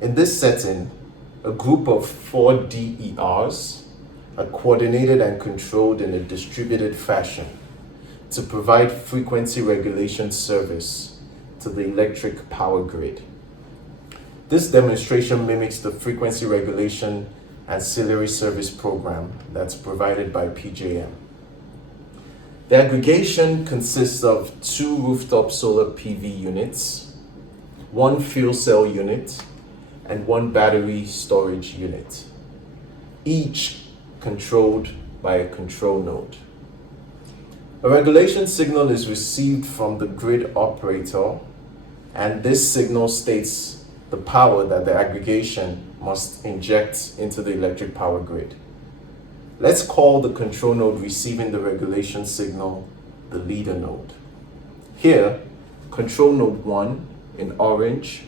In this setting, a group of 4 DERs are coordinated and controlled in a distributed fashion to provide frequency regulation service to the electric power grid. This demonstration mimics the frequency regulation ancillary service program that's provided by PJM. The aggregation consists of 2 rooftop solar PV units, 1 fuel cell unit, and 1 battery storage unit, each controlled by a control node. A regulation signal is received from the grid operator, and this signal states the power that the aggregation must inject into the electric power grid. Let's call the control node receiving the regulation signal the leader node. Here, control node 1 in orange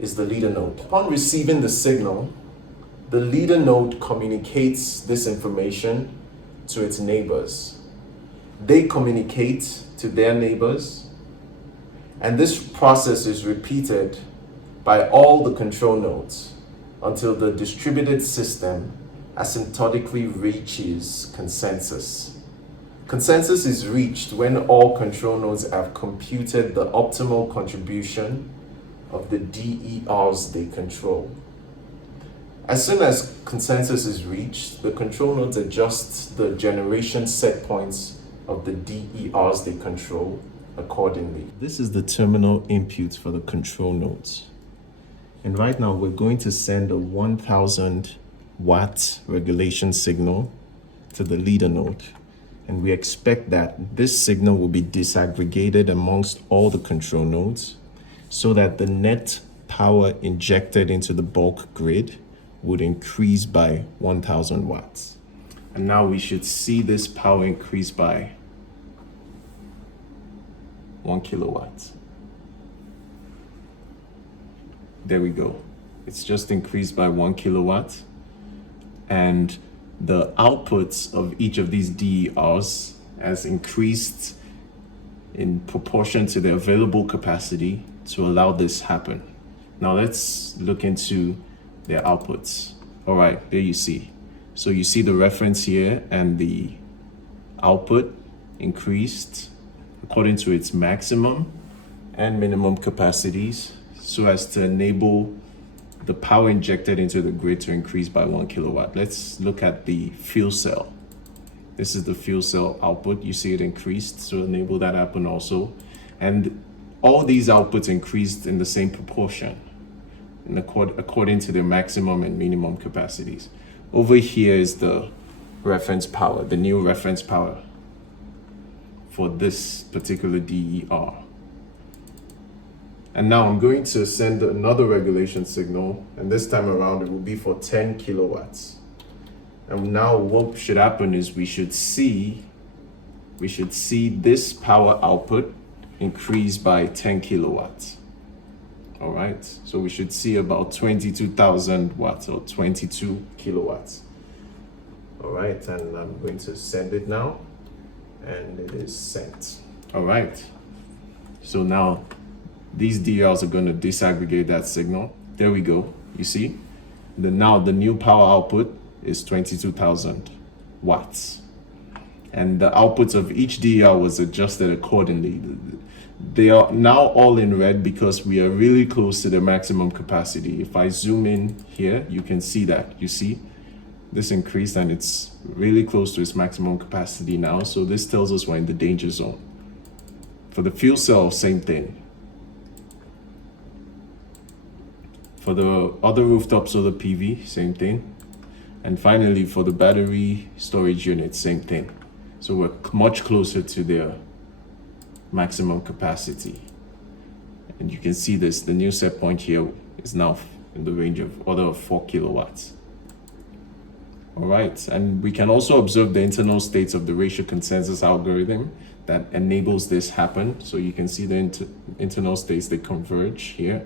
is the leader node. Upon receiving the signal, the leader node communicates this information to its neighbors. They communicate to their neighbors, and this process is repeated by all the control nodes until the distributed system asymptotically reaches consensus. Consensus is reached when all control nodes have computed the optimal contribution of the DERs they control. As soon as consensus is reached, the control nodes adjust the generation set points of the DERs they control accordingly. This is the terminal input for the control nodes. And right now we're going to send a 1000 watt regulation signal to the leader node. And we expect that this signal will be disaggregated amongst all the control nodes so that the net power injected into the bulk grid would increase by 1000 watts. And now we should see this power increase by 1 kilowatt. There we go. It's just increased by 1 kilowatt. And the outputs of each of these DERs has increased in proportion to the available capacity to allow this happen. Now let's look into their outputs. All right, there you see. So you see the reference here, and the output increased according to its maximum and minimum capacities so as to enable the power injected into the grid to increase by 1 kilowatt. Let's look at the fuel cell. This is the fuel cell output. You see it increased to enable that happen also. And all these outputs increased in the same proportion according to their maximum and minimum capacities. Over here is the reference power, the new reference power for this particular DER. And now I'm going to send another regulation signal, and this time around it will be for 10 kilowatts. And now what should happen is we should see this power output increase by 10 kilowatts. All right, so we should see about 22,000 watts or 22 kilowatts. All right, and I'm going to send it now, and it is sent. All right, so now these DLs are going to disaggregate that signal. There we go. You see, now the new power output is 22,000 watts, and the outputs of each DL was adjusted accordingly. They are now all in red because we are really close to the maximum capacity. If I zoom in here, you can see that. You see, this increased and it's really close to its maximum capacity now. So this tells us we're in the danger zone. For the fuel cell, same thing. For the other rooftop solar PV, same thing. And finally, for the battery storage unit, same thing. So we're much closer to their maximum capacity. And you can see this, the new set point here is now in the range of order of 4 kilowatts. All right, and we can also observe the internal states of the ratio consensus algorithm that enables this happen. So you can see the internal states, they converge here.